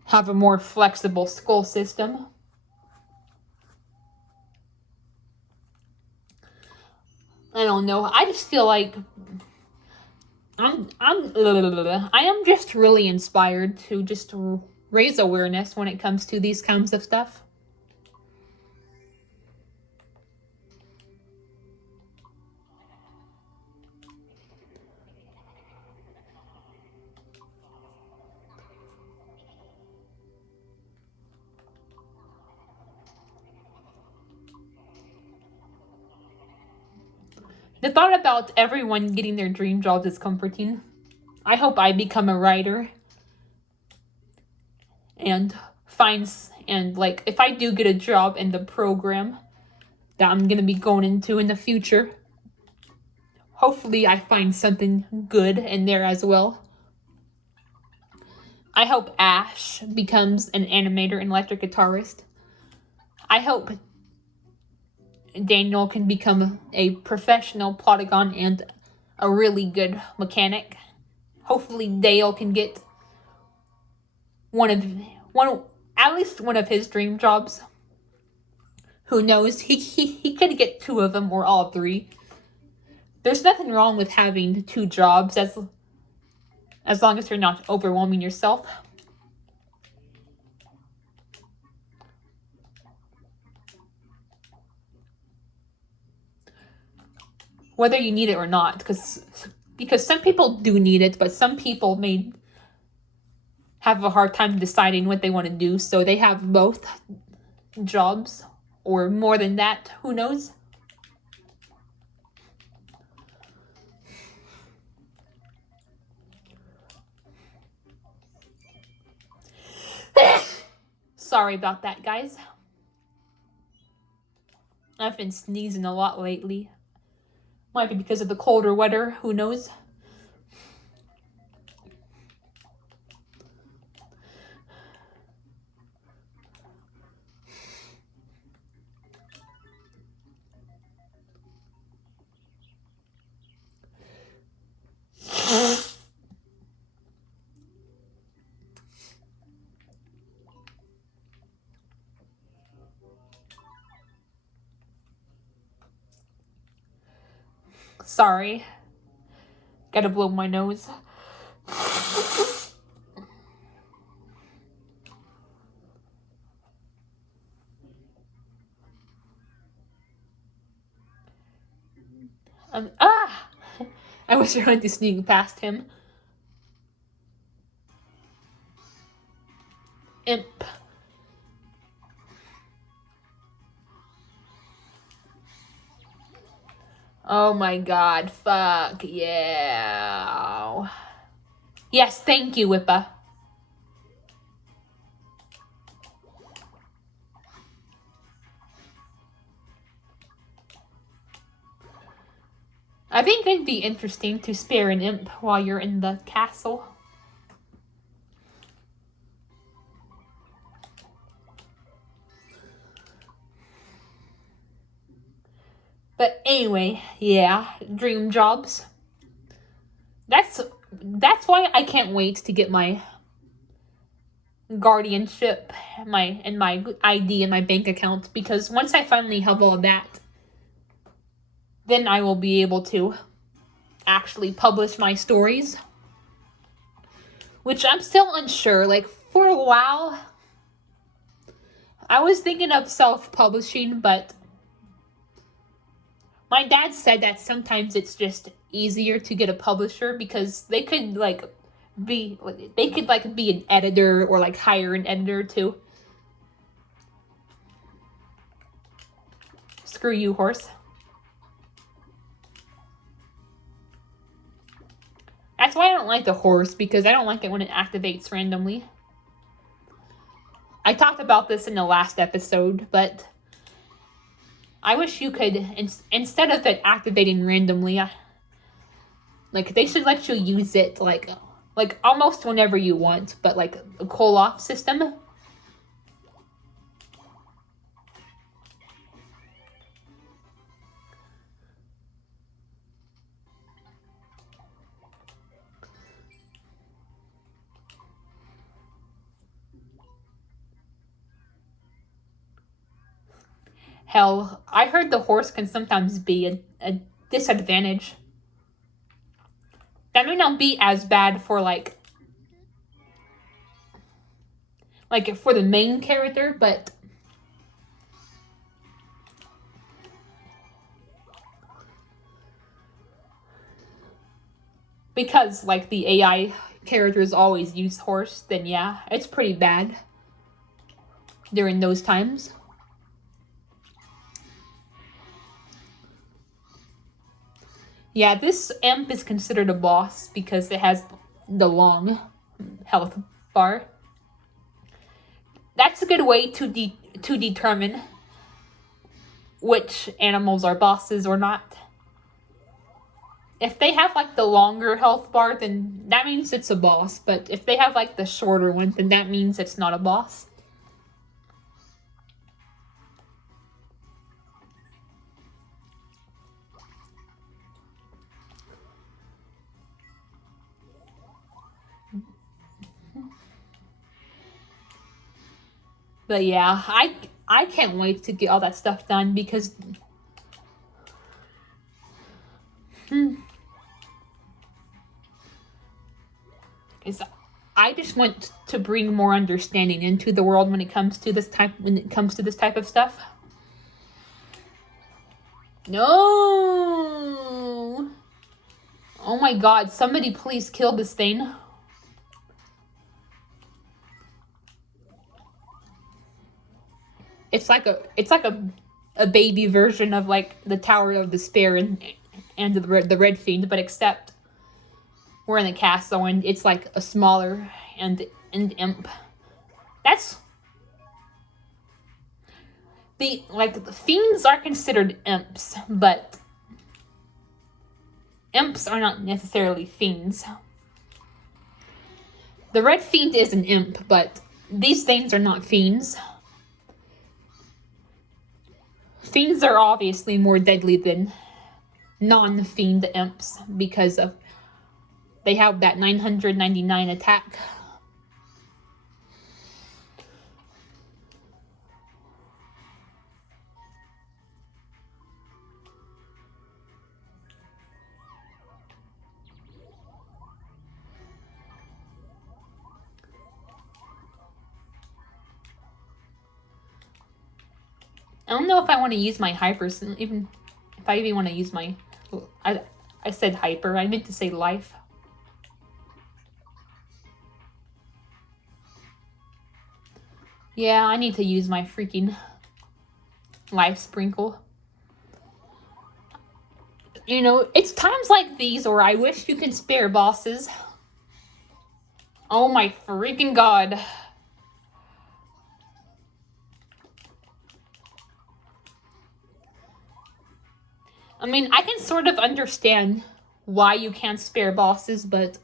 have a more flexible school system. I don't know. I just feel like I am just really inspired to just raise awareness when it comes to these kinds of stuff. The thought about everyone getting their dream jobs is comforting. I hope I become a writer and like if I do get a job in the program that I'm gonna be going into in the future, hopefully I find something good in there as well. I hope Ash becomes an animator and electric guitarist. I hope Daniel can become a professional polygon and a really good mechanic. Hopefully Dale can get at least one of his dream jobs. Who knows? He could get 2 of them or all 3. There's nothing wrong with having 2 jobs as long as you're not overwhelming yourself. Whether you need it or not, because some people do need it, but some people may have a hard time deciding what they want to do, so they have both jobs or more than that, who knows? Sorry about that, guys. I've been sneezing a lot lately. Might be because of the colder weather, who knows? Sorry. Gotta blow my nose. I was trying to sneak past him. Imp. Oh my god, fuck, yeah. Yes, thank you, Whippa. I think it'd be interesting to spare an imp while you're in the castle. But anyway, yeah, dream jobs. That's why I can't wait to get my guardianship, my ID and my bank account, because once I finally have all that, then I will be able to actually publish my stories. Which I'm still unsure. Like, for a while, I was thinking of self-publishing, but my dad said that sometimes it's just easier to get a publisher because they could be an editor or like hire an editor to. Screw you, horse. That's why I don't like the horse, because I don't like it when it activates randomly. I talked about this in the last episode, but I wish you could, instead of it activating randomly, like, they should let you use it, like almost whenever you want, but like a call-off system. Hell, I heard the horse can sometimes be a disadvantage. That may not be as bad for like for the main character, but because like the AI characters always use horse, then yeah, it's pretty bad during those times. Yeah, this imp is considered a boss because it has the long health bar. That's a good way to determine which animals are bosses or not. If they have like the longer health bar, then that means it's a boss. But if they have like the shorter one, then that means it's not a boss. But yeah, I can't wait to get all that stuff done because is I just want to bring more understanding into the world when it comes to this type of stuff. No. Oh my god, somebody please kill this thing. It's like a baby version of like the Tower of Despair and the Red Fiend, but except we're in the castle and it's like a smaller and imp. That's the fiends are considered imps, but imps are not necessarily fiends. The Red Fiend is an imp, but these things are not fiends. Fiends are obviously more deadly than non-fiend imps because of they have that 999 attack. I don't know if I want to use my hypers, even if I even want to use my... I said hyper, I meant to say life. Yeah, I need to use my freaking life sprinkle. You know, it's times like these where I wish you can spare bosses. Oh my freaking god. I mean, I can sort of understand why you can't spare bosses, but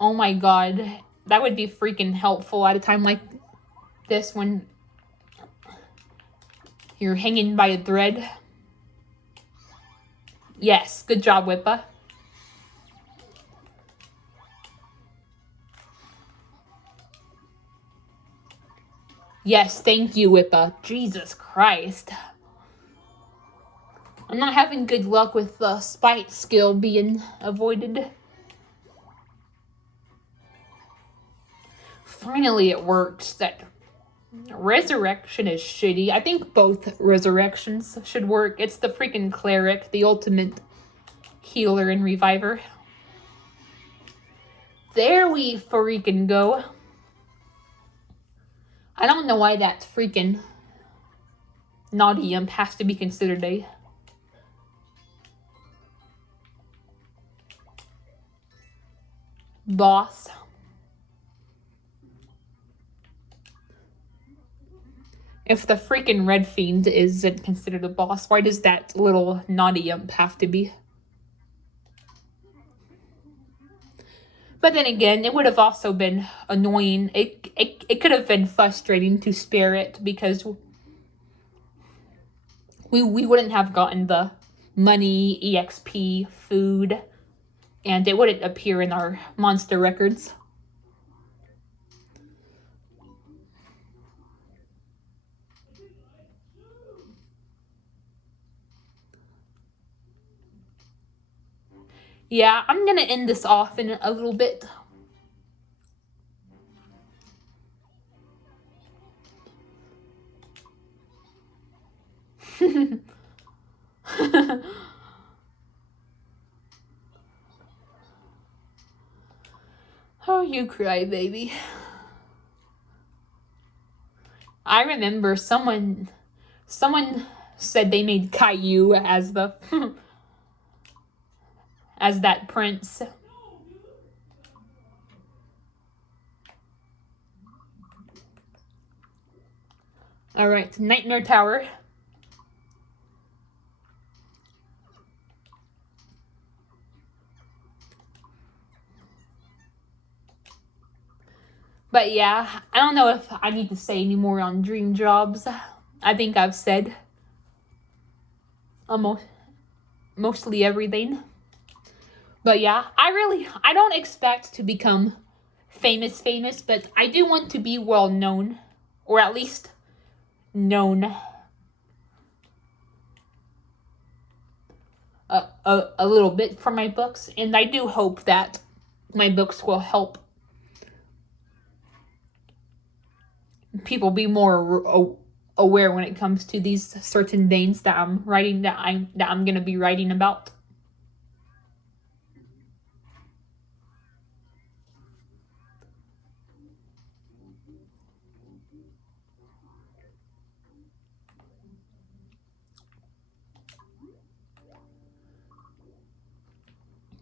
oh my god, that would be freaking helpful at a time like this when you're hanging by a thread. Yes, good job, Whippa. Yes, thank you, Whippa. Jesus Christ. I'm not having good luck with the spite skill being avoided. Finally, it works. That resurrection is shitty. I think both resurrections should work. It's the freaking cleric, the ultimate healer and reviver. There we freaking go. I don't know why that freaking naughty imp has to be considered a boss. If the freaking Red Fiend isn't considered a boss, why does that little naughty imp have to be? But then again, it would have also been annoying. It could have been frustrating to spare it because we wouldn't have gotten the money, EXP, food, and it wouldn't appear in our monster records. Yeah, I'm gonna end this off in a little bit. Oh, you cry, baby. I remember someone said they made Caillou as the as that prince. Alright, Nightmare Tower. But yeah, I don't know if I need to say any more on dream jobs. I think I've said almost mostly everything. But yeah, I don't expect to become famous, but I do want to be well known, or at least known a little bit for my books, and I do hope that my books will help people be more aware when it comes to these certain things that I'm writing, that I'm gonna be writing about.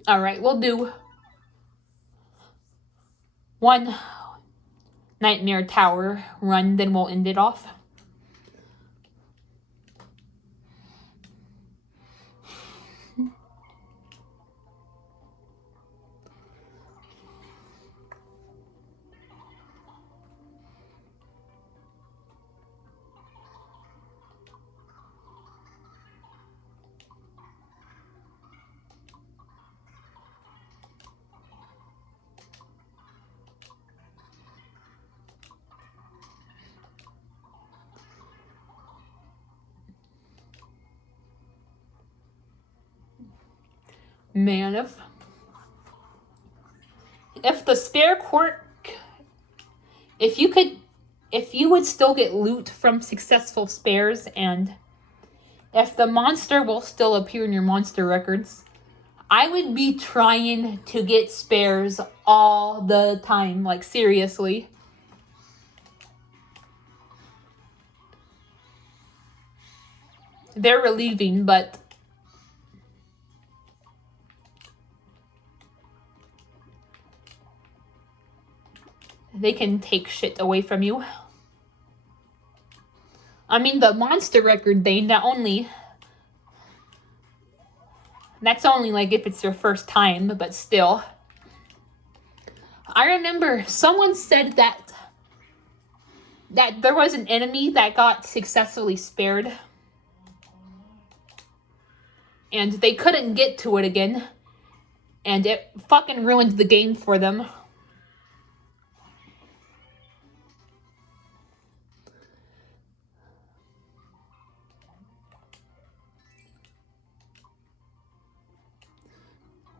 All right, we'll do one Nightmare Tower run, then we'll end it off. Man, if the spare quirk, if you would still get loot from successful spares, and if the monster will still appear in your monster records, I would be trying to get spares all the time, like seriously. They're relieving, but they can take shit away from you. I mean, the monster record thing, that's only like if it's your first time, but still. I remember someone said that there was an enemy that got successfully spared, and they couldn't get to it again, and it fucking ruined the game for them.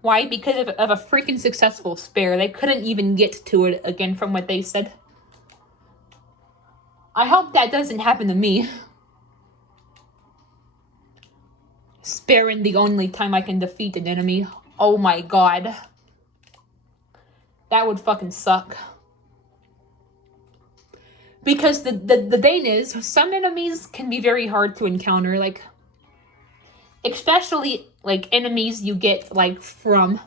Why? Because of a freaking successful spare. They couldn't even get to it again, from what they said. I hope that doesn't happen to me. Sparing the only time I can defeat an enemy. Oh my god. That would fucking suck. Because the thing is, some enemies can be very hard to encounter, like, especially, like, enemies you get, like, from,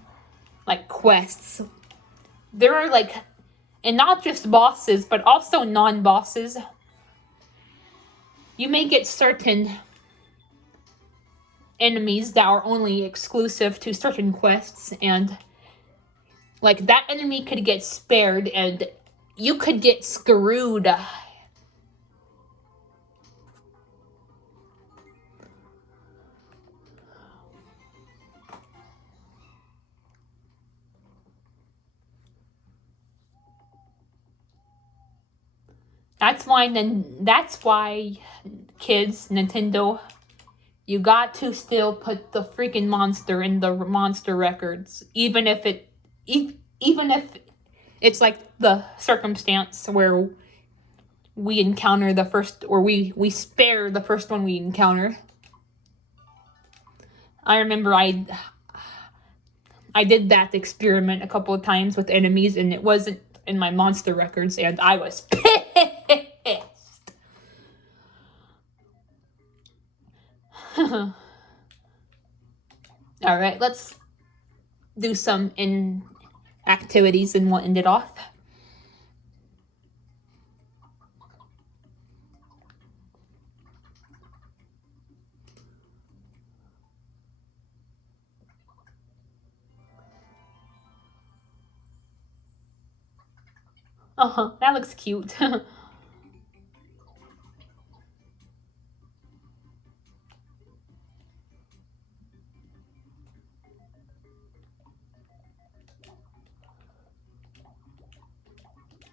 like, quests. There are, like, and not just bosses, but also non-bosses. You may get certain enemies that are only exclusive to certain quests, and, like, that enemy could get spared, and you could get screwed. That's why, kids, Nintendo, you got to still put the freaking monster in the monster records, even if it's like the circumstance where we encounter the first, or we spare the first one we encounter. I remember I did that experiment a couple of times with enemies, and it wasn't in my monster records, and I was pissed. All right, let's do some activities and we'll end it off. That looks cute.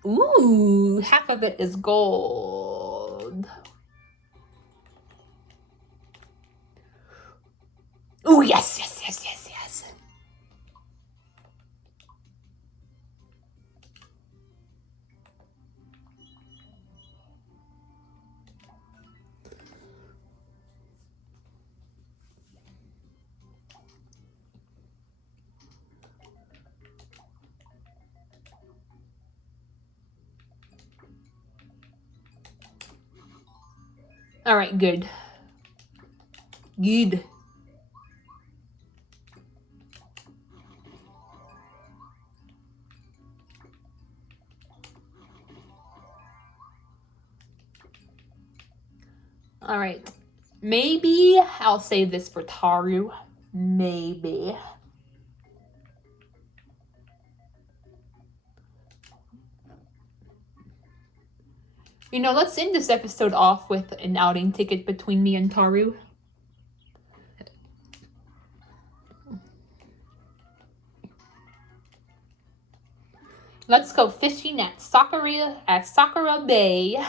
Ooh, half of it is gold. Ooh, yes, yes, yes, yes, yes. All right, good. Good. All right. Maybe I'll save this for Taru. Maybe. You know, let's end this episode off with an outing ticket between me and Taru. Let's go fishing at Sakura Bay.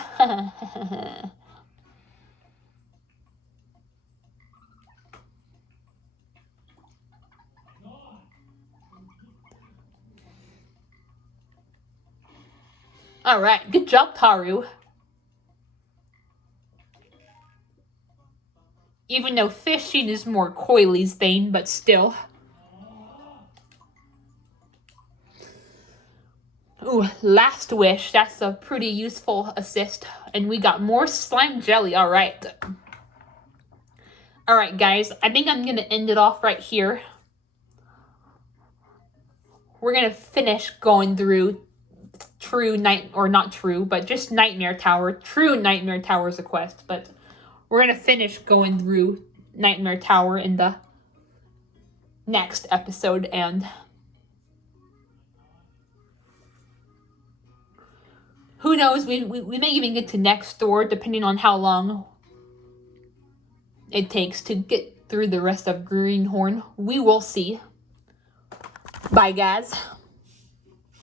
All right, good job, Taru. Even though fishing is more Coily's thing, but still. Ooh, last wish. That's a pretty useful assist. And we got more slime jelly. All right. All right, guys. I think I'm going to end it off right here. We're going to finish going through True Night, or not True, but just Nightmare Tower. True Nightmare Tower is a quest, but we're going to finish going through Nightmare Tower in the next episode, and who knows, we may even get to next door, depending on how long it takes to get through the rest of Greenhorn. We will see. Bye, guys.